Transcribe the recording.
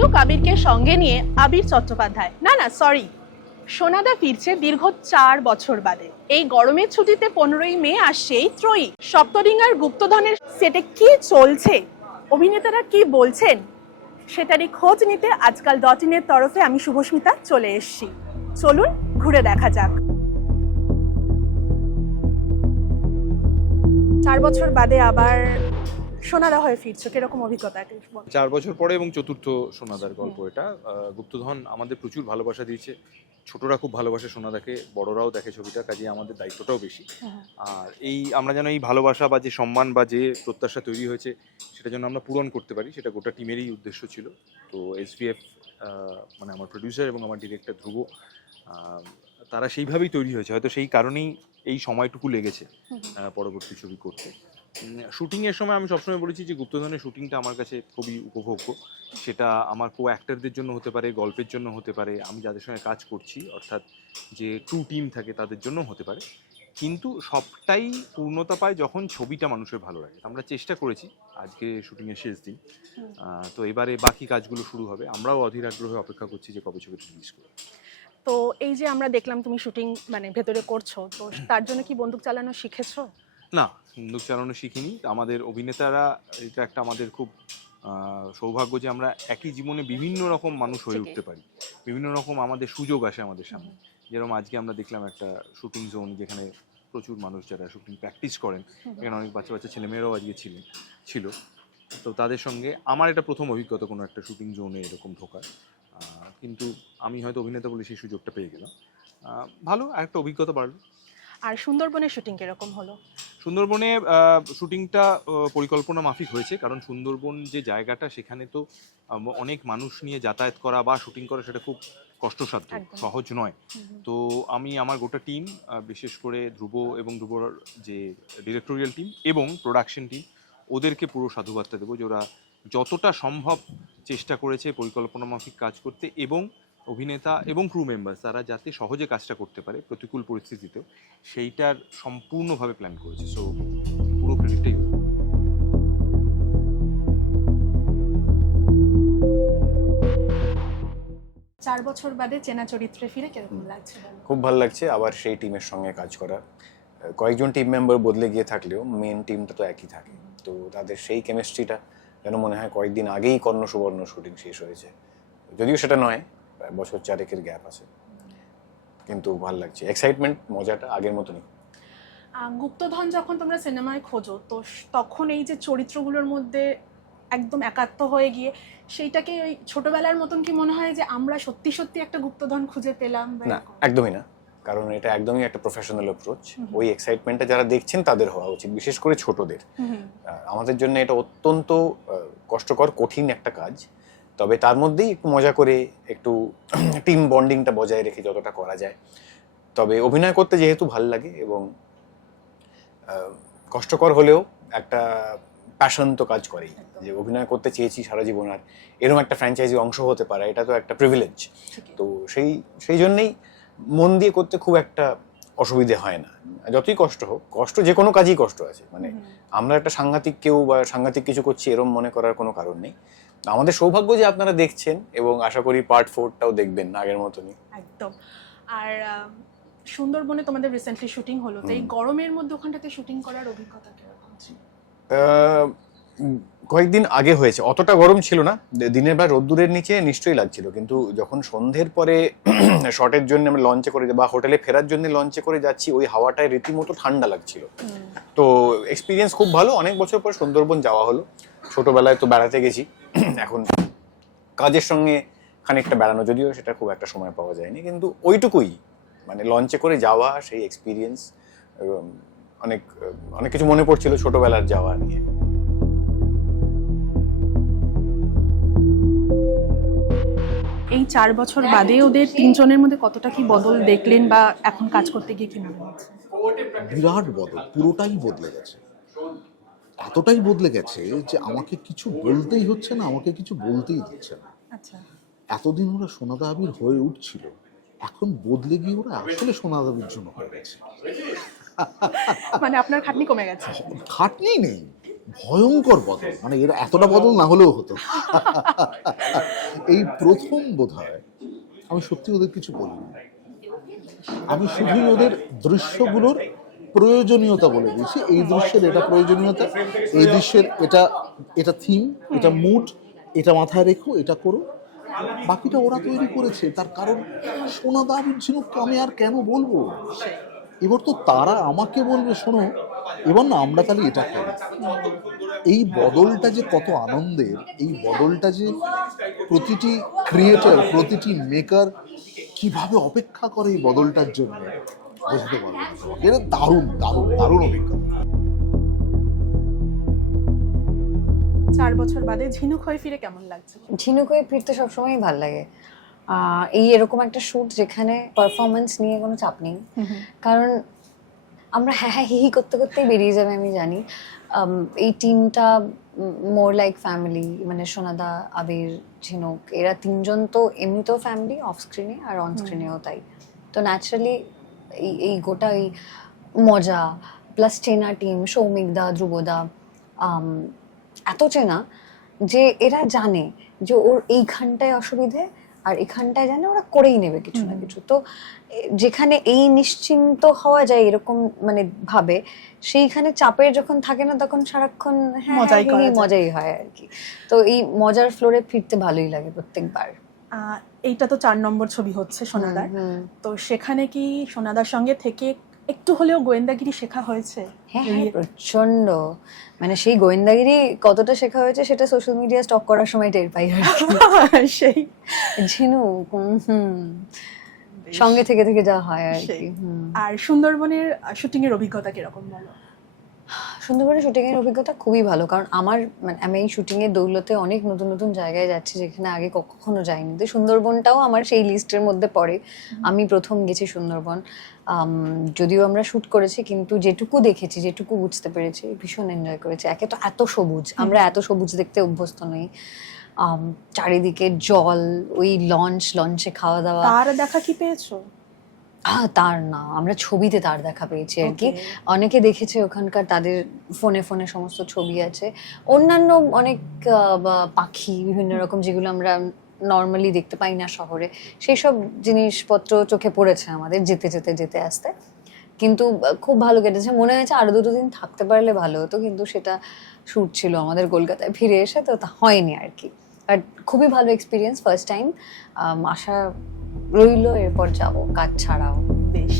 ঝিনুক আবিরকে সঙ্গে নিয়ে আবির চট্টোপাধ্যায় সরি সোনাদা ফিরছে দীর্ঘ 4 বছর বাদে। এই গরমের ছুটিতে 15ই মে আসছেই ত্রয়ী। সপ্তডিঙ্গার গুপ্তধনের সেটে কি চলছে, অভিনেতারা কি বলছেন, সেটারই খোঁজ নিতে আজকাল .in-এর তরফে আমি শুভস্মিতা চলে এসেছি। চলুন ঘুরে দেখা যাক। 4 বছর বাদে আবার সোনাদা হয়ে ফিরছো, কিরকম অভিজ্ঞতা? 4 বছর পরে এবং চতুর্থ সোনাদার গল্প এটা। গুপ্তধন আমাদের প্রচুর ভালোবাসা দিয়েছে, ছোটরা খুব ভালোবাসে সোনাদাকে, বড়রাও দেখে ছবিটা, কাজে আমাদের দায়িত্বটাও বেশি। আর আমরা যেন এই ভালোবাসা বা যে সম্মান বা যে প্রত্যাশা তৈরি হয়েছে সেটা যেন আমরা পূরণ করতে পারি, সেটা গোটা টিমেরই উদ্দেশ্য ছিল। তো SVF মানে আমার প্রডিউসার এবং আমার ডিরেক্টর ধ্রুব, তারা সেইভাবেই তৈরি হয়েছে, হয়তো সেই কারণেই এই সময়টুকু লেগেছে পরবর্তী ছবি করতে। শুটিংয়ের সময় আমি সবসময় বলেছি যে গুপ্তধনের শুটিংটা আমার কাছে খুবই উপভোগ্য। সেটা আমার কো অ্যাক্টরদের জন্য হতে পারে, গল্পের জন্য হতে পারে, আমি যাদের সঙ্গে কাজ করছি অর্থাৎ যে ক্রু টিম থাকে তাদের জন্য হতে পারে, কিন্তু সবটাই পূর্ণতা পায় যখন ছবিটা মানুষের ভালো লাগে। আমরা চেষ্টা করেছি, আজকে শুটিংয়ের শেষ দিন, তো এবারে বাকি কাজগুলো শুরু হবে। আমরাও অধীর আগ্রহে অপেক্ষা করছি যে কবে ছবিটা রিলিজ করবে। তো এই যে আমরা দেখলাম তুমি শুটিং ভেতরে করছো, তো তার জন্য কি বন্দুক চালানো শিখেছো? না, বন্দুক চালানো শিখিনি। আমাদের অভিনেতারা, এটা একটা আমাদের খুব সৌভাগ্য যে আমরা একই জীবনে বিভিন্ন রকম মানুষ হয়ে উঠতে পারি, বিভিন্ন রকম আমাদের সুযোগ আসে আমাদের সামনে। যেরকম আজকে আমরা দেখলাম একটা শুটিং জোন, যেখানে প্রচুর মানুষ যারা শুটিং প্র্যাকটিস করেন, এখানে অনেক বাচ্চা বাচ্চা ছেলেমেয়েরাও আজকে ছিল। তো তাদের সঙ্গে আমার এটা প্রথম অভিজ্ঞতা কোনো একটা শুটিং জোনে এরকম ঢোকার, কিন্তু আমি হয়তো অভিনেতা বলে সেই সুযোগটা পেয়ে গেলাম। ভালো একটা অভিজ্ঞতা বাড়লো। আর সুন্দরবনের শুটিং কিরকম হলো? সুন্দরবনে শুটিংটা পরিকল্পনা মাফিক হয়েছে, কারণ সুন্দরবন যে জায়গাটা, সেখানে তো অনেক মানুষ নিয়ে যাতায়াত করা বা শুটিং করা সেটা খুব কষ্টসাধ্য, সহজ নয়। তো আমি আমার গোটা টিম, বিশেষ করে ধ্রুব এবং ধ্রুবর যে ডিরেক্টোরিয়াল টিম এবং প্রোডাকশন টিম, ওদেরকে পুরো সাধুবাদটা দেবো যে ওরা যতটা সম্ভব চেষ্টা করেছে পরিকল্পনা মাফিক কাজ করতে, এবং অভিনেতা এবং ক্রু মেম্বার তারা যাতে সহজে কাজটা করতে পারে প্রতিকূল পরিস্থিতিতেও, সেইটার সম্পূর্ণভাবে প্ল্যান করেছে। সো পুরো ক্রেডিটটাই। 4 বছর বাদে চেনা চরিত্রে ফিরে কিরকম লাগছে? খুব ভালো লাগছে আবার সেই টিমের সঙ্গে কাজ করা। কয়েকজন টিম মেম্বার বদলে গিয়ে থাকলেও মেন টিমটা তো একই থাকে, তো তাদের সেই কেমিস্ট্রিটা যেন মনে হয় কয়েকদিন আগেই কর্ণ সুবর্ণ শুটিং শেষ হয়েছে, যদিও সেটা নয়, বছর 4-এর গ্যাপ আছে, কিন্তু ভালো লাগছে। এক্সাইটমেন্ট, মজাটা আগের মতনই। গুপ্তধন যখন তোমরা সিনেমায় খোঁজো, তো তখন এই যে চরিত্রগুলোর মধ্যে একদম একাত্ম হয়ে গিয়ে সেইটাকে ওই ছোটবেলার মতন কি মনে হয় যে আমরা সত্যি সত্যি একটা গুপ্তধন খুঁজে পেলাম? না, একদমই না, কারণ এটা একদমই একটা প্রফেশনাল অ্যাপ্রোচ। ওই এক্সাইটমেন্টটা যারা দেখছেন তাদের হওয়া উচিত, বিশেষ করে ছোটদের। আমাদের জন্য এটা অত্যন্ত কষ্টকর, কঠিন একটা কাজ, তবে তার মধ্যেই একটু মজা করে, একটু টিম বন্ডিংটা বজায় রেখে যতটা করা যায়। তবে অভিনয় করতে যেহেতু ভালো লাগে এবং কষ্টকর হলেও একটা প্যাশন তো কাজ করেই, যে অভিনয় করতে চেয়েছি সারা জীবন, আর এরকম একটা ফ্র্যাঞ্চাইজি অংশ হতে পারা, এটা তো একটা প্রিভিলেজ। তো সেই জন্যেই মন দিয়ে করতে খুব একটা অসুবিধে হয় না, যতই কষ্ট হোক। কষ্ট যে কোনো কাজই কষ্ট আছে, মানে আমরা একটা সাংঘাতিক কেউ বা সাংঘাতিক কিছু করছি এরকম মনে করার কোনো কারণ নেই। আমাদের সৌভাগ্য যে আপনারা দেখছেন, এবং আশা করি পার্ট 4টাও দেখবেন আগের মতনই। একদম। আর সুন্দরবনে তোমাদের রিসেন্টলি শুটিং হলো, তো এই গরমের মধ্যে ওখানটাতে শুটিং করার অভিজ্ঞতা কিরকম ছিল? কয়েকদিন আগে হয়েছে, অতটা গরম ছিল না, দিনের বেলা রোদ্দুরের নিচে নিশ্চয়ই লাগছিল, কিন্তু যখন সন্ধ্যের পরে শটের জন্য আমরা লঞ্চে করে বা হোটেলে ফেরার জন্য লঞ্চে করে যাচ্ছি, ওই হাওয়াটায় রীতিমতো ঠান্ডা লাগছিল। তো এক্সপিরিয়েন্স খুব ভালো। অনেক বছর পর সুন্দরবন যাওয়া হলো, ছোটবেলায় তো বেড়াতে গেছি, এখন কাজের সঙ্গে খানিকটা বেড়ানো, যদিও সেটা খুব একটা সময় পাওয়া যায়নি, কিন্তু ওইটুকুই, মানে লঞ্চে করে যাওয়া, সেই এক্সপিরিয়েন্স, অনেক অনেক কিছু মনে পড়ছিল ছোটবেলার যাওয়া নিয়ে। এই 4 বছর বাদে ওদের 3 জনের মধ্যে কতটা কি বদল দেখলেন, বা এখন কাজ করতে গিয়ে কি মনে হচ্ছে? বিরাট বদল, পুরোটাই বদলে গেছে। এতটাই বদলে গেছে যে আমাকে কিছু বলতেই হচ্ছে না, আমাকে কিছু বলতেই দিচ্ছে না। আচ্ছা, এতদিন ওরা সোনাদা আবির হয়ে উঠছিল, এখন বদলে গিয়ে ওরা আসলে সোনাদা আবির জন্য হয়ে গেছে। মানে আপনার খাটনি কমে গেছে? খাটনি নেই, ভয়ঙ্কর বদল, মানে এর এতটা বদল না হলেও হতো। এই প্রথম বোধহয় আমি সত্যি ওদের কিছু বলিনি, আমি শুধুই ওদের দৃশ্যগুলোর প্রয়োজনীয়তা বলে দিয়েছি, এই দৃশ্যের এটা প্রয়োজনীয়তা, এই দৃশ্যের এটা থিম, এটা মুড, এটা মাথায় রেখো, এটা করো। বাকিটা ওরা তৈরি করেছে, তার কারণ সোনাদা আবির ঝিনুককে আমি আর কেন বলবো? এবার তো তারা আমাকে বলবে শোনো এবার না আমরা তাহলে এটা করি। এই বদলটা যে কত আনন্দের, এই বদলটা যে প্রতিটি ক্রিয়েটর, প্রতিটি মেকার কিভাবে অপেক্ষা করে এই বদলটার জন্য, বোঝাতে পারবো না তোমাকে। এটা দারুণ দারুণ দারুণ অভিজ্ঞতা। 4 বছর বাদে ঝিনুক হয়ে ফিরে কেমন লাগছে? ঝিনুক হয়ে ফিরতে সবসময়ই ভাল লাগে। এই এরকম একটা শ্যুট যেখানে পারফরমেন্স নিয়ে কোনো চাপ নেই, কারণ আমরা হ্যাঁ হ্যাঁ হি হি করতে করতেই বেরিয়ে যাবে আমি জানি। এই টিমটা মোর লাইক ফ্যামিলি, মানে সোনাদা, আবির, ঝিনুক, এরা তিনজন তো এমনিতেও ফ্যামিলি, অফ স্ক্রিনে আর অন স্ক্রিনেও তাই। তো ন্যাচারালি এই গোটা এই মজা প্লাস চেনা টিম, সৌমিকদা, ধ্রুবদা, এত চেনা যে এরা জানে যে ওর এইখানটায় অসুবিধে আর এখানটায় জানে ওরা করেই নেবে কিছু না কিছু। তো যেখানে এই নিশ্চিন্ত হওয়া যায় এরকম মানে ভাবে, সেইখানে চাপের যখন থাকে না তখন সারাক্ষণ মজাই হয় আর কি। তো এই মজার ফ্লোরে ফিরতে ভালোই লাগে প্রত্যেকবার। এইটা তো 4 নম্বর ছবি হচ্ছে সোনাদার, তো সেখানে কি সোনাদার সঙ্গে থেকে একটু হলেও গোয়েন্দাগিরি শেখা হয়েছে? হ্যাঁ প্রচন্ড, মানে সেই গোয়েন্দাগিরি কতটা শেখা হয়েছে সেটা সোশ্যাল মিডিয়া স্টক করার সময় টের পাই আর সেই ঝিনুক সঙ্গে থেকে থেকে যা হয় আর কি। আর সুন্দরবনের শুটিং এর অভিজ্ঞতা কিরকম বলো? সুন্দরবনের শুটিং এর অভিজ্ঞতা খুবই ভালো, কারণ আমি এই শুটিং এর দৌলতে অনেক নতুন নতুন জায়গায় যাচ্ছি যেখানে আগে কখনো যাইনি। তো সুন্দরবনটাও আমার সেই লিস্টের মধ্যে পড়ে। আমি প্রথম গেছি সুন্দরবন, যদিও আমরা শুট করেছি কিন্তু যেটুকু দেখেছি, যেটুকু বুঝতে পেরেছি, ভীষণ এনজয় করেছি। একে তো এত সবুজ, আমরা এত সবুজ দেখতে অভ্যস্ত নই। চারিদিকে জল, ওই লঞ্চে খাওয়া দাওয়া। তার দেখা কি পেয়েছো? তার না, আমরা ছবিতে তার দেখা পেয়েছি আর কি। অনেকে দেখেছে ওখানকার, তাদের ফোনে ফোনে সমস্ত ছবি আছে। অন্যান্য অনেক পাখি বিভিন্ন রকম যেগুলো আমরা নর্মালি দেখতে পাই না শহরে, সেই সব জিনিসপত্র চোখে পড়েছে আমাদের যেতে আসতে। কিন্তু খুব ভালো কেটেছে, মনে হয়েছে আরো 2 দিন থাকতে পারলে ভালো হতো, কিন্তু সেটা শুট ছিল আমাদের কলকাতায় ফিরে এসে, তো তা হয়নি আর কি। আর খুবই ভালো এক্সপিরিয়েন্স, ফার্স্ট টাইম। আশা রইল এরপর যাবো কাজ ছাড়াও। বেশ।